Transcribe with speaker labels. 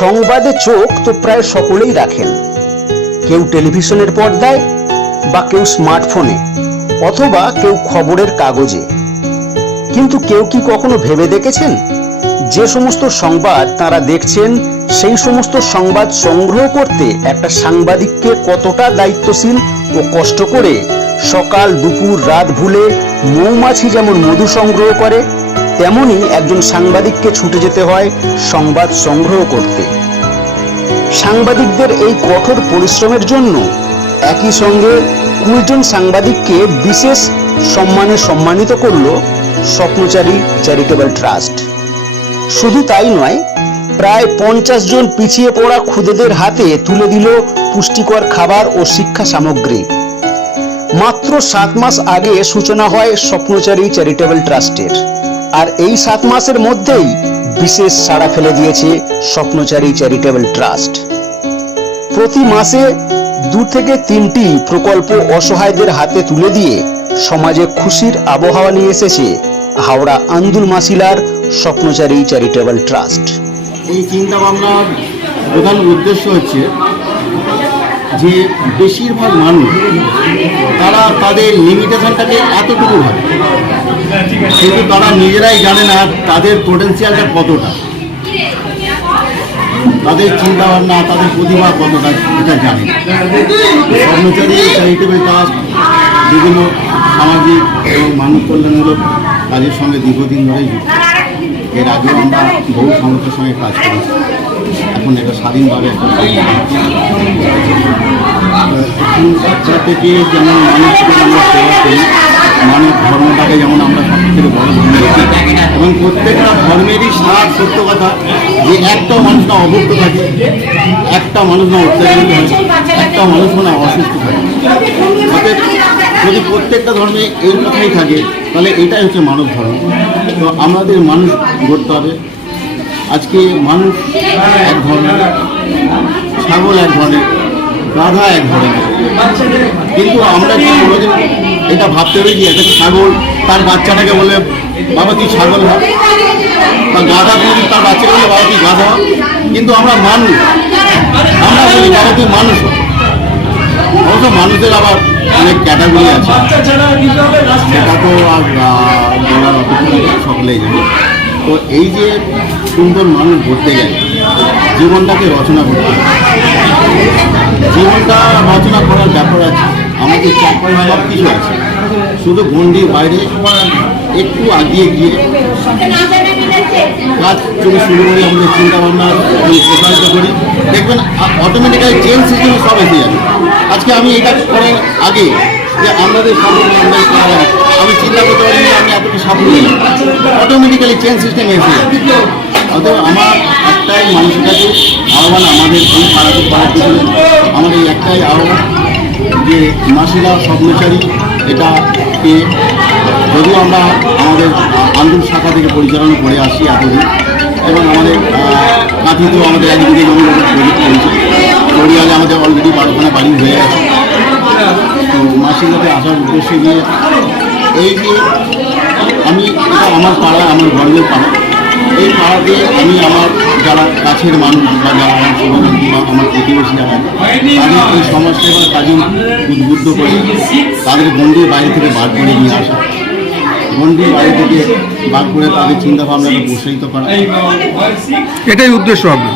Speaker 1: সংবাদে চোখ তো প্রায় সকলেই রাখেন কেউ টেলিভিশনের পর্দায় বা কেউ স্মার্টফোনে, অথবা কেউ খবরের কাগজে। কিন্তু কেউ কি কখনো ভেবে দেখেছেন? যে সমস্ত সংবাদ তারা দেখছেন, সেই সমস্ত সংবাদ সংগ্রহ করতে একটা সাংবাদিককে কতটা দায়িত্বশীল ও কষ্ট করে সকাল, দুপুর, রাত ভুলে মৌমাছি যেমন মধু সংগ্রহ করে তেমনি একজন সাংবাদিককে ছুটে যেতে হয় সংবাদ সংগ্রহ করতে। সাংবাদিকদের এই কঠোর পরিশ্রমের জন্য একই সঙ্গে কুড়িজন সাংবাদিককে বিশেষ সম্মানে সম্মানিত করল স্বপ্নচারী চ্যারিটেবল ট্রাস্ট। শুধু তাই নয়, প্রায় পঞ্চাশ জন পিছিয়ে পড়া খুদেদের হাতে তুলে দিল পুষ্টিকর খাবার ও শিক্ষা সামগ্রী। মাত্র সাত মাস আগে সূচনা হয় স্বপ্নচারী চ্যারিটেবল ট্রাস্টের। আর এই সাত মাসের মধ্যেই বিশেষ সাড়া ফেলে দিয়েছে স্বপ্নচারী চ্যারিটেবল ট্রাস্ট। প্রতি মাসে দু থেকে তিনটি প্রকল্প অসহায়দের হাতে তুলে দিয়ে সমাজে খুশির আবহাওয়া নিয়ে এসেছে হাওড়া আন্দুল মাসিলার স্বপ্নচারী চ্যারিটেবল ট্রাস্ট।
Speaker 2: এই চিন্তা ভাবনার প্রধান উদ্দেশ্য হচ্ছে যে বেশিরভাগ মানুষ তারা তাদের লিমিটেশনটাকে এতটুকু ভাবে। কিন্তু তারা নিজেরাই জানে না তাদের পোটেন্সিয়ালটা কতটা। তাদের চিন্তা ভাবনা তাদের প্রতিভা কতটা, এটা জানে। কর্মচারী চ্যারিটেবল ট্রাস্ট বিভিন্ন সামাজিক এবং মানুষ কল্যাণমূলক কাজের সঙ্গে দীর্ঘদিন ধরেই যুক্ত। এর আগেও আমরা বহু সংস্থার সঙ্গে কাজ করেছি। এখন এটা স্বাধীনভাবে একটা থেকে যেমন মানুষকে আমরা সেবা করি মানব ধর্মটাকে যেমন আমরা সব থেকে বড় ধর্ম দেখি এবং প্রত্যেকটা ধর্মেরই সার সত্য কথা, যে একটা মানুষ না অভুক্ত থাকে, একটা মানুষ না অত্যাচারিত হয় একটা মানুষ না অসুস্থ থাকে। যদি প্রত্যেকটা ধর্মে এই কথাই থাকে, তাহলে এটাই হচ্ছে মানব ধর্ম। তো আমাদের মানুষ গড়তে হবে। আজকে মানুষ এক ধরনের ছাগল এক ধরনের গাধা এক ধরনের। কিন্তু আমরা কি কোনোদিন এটা ভাবতে পারি যে একটা ছাগল তার বাচ্চাটাকে বলে, বাবা, তুই ছাগল হ বা গাধা কোনোদিন তার বাচ্চাকে বলে, বাবা, তুই গাধা কিন্তু আমরা মানুষ। আমরা বলি, বাবা, তুই মানুষ। অবশ্য মানুষের আবার অনেক ক্যাটাগরি আছে। সেটা তো আর বলার সকলেই জানে। তো এই যে সুন্দর মানুষ ঘুরতে গেলে, জীবনটাকে রচনা করতে হবে জীবনটা রচনা করার ব্যাপার আছে। আমাদের চারপাশে সব কিছু আছে। শুধু গন্ডির বাইরে একটু আগিয়ে গিয়ে কাজ যদি শুরু করি আমাদের চিন্তা ভাবনা যদি প্রসারিত করি। দেখবেন অটোমেটিক্যালি চেঞ্জ সিস্টেম সব এসে যাবে। আজকে আমি এটা করার আগে যে আমাদের করা আমি চিন্তা করতে পারি আমি এতটা সাফল্য অটোমেটিক্যালি চেঞ্জ সিস্টেমে এসে যাবে। অতএব আমার একটাই মানুষের কাছে আমাদের এই পাড়ার পিছনে এই একটাই আহ্বান যে মাসিরা স্বপ্নচারী এটাকে যদিও আমরা আমাদের আন্দোলন শাখা থেকে পরিচালনা করে আসি এতদিন, এবং আমাদের কাঁথিতেও আমাদের একদিকে পরিয়ালে আমাদের অলরেডি বারোখানা বাড়ি হয়ে গেছে। তো মাসিরাতে আসার উদ্দেশ্যে গিয়ে এই যে আমি এটা আমার পাড়া আমার গর্বের পাড়া এই পাড়াতে আমি আমার যারা কাছের মানুষ বা যারা আমার শুভাকাঙ্ক্ষী বা আমার প্রতিবেশী যারা তাদের এই সমাজসেবার কাজে উদ্বুদ্ধ করে তাদের বন্ধুর বাইরে থেকে বার করে নিয়ে আসা। বন্ধুর বাইরে থেকে বার করে তাদের চিন্তাভাবনাকে প্রসারিত করা।
Speaker 3: এটাই উদ্দেশ্য আপনার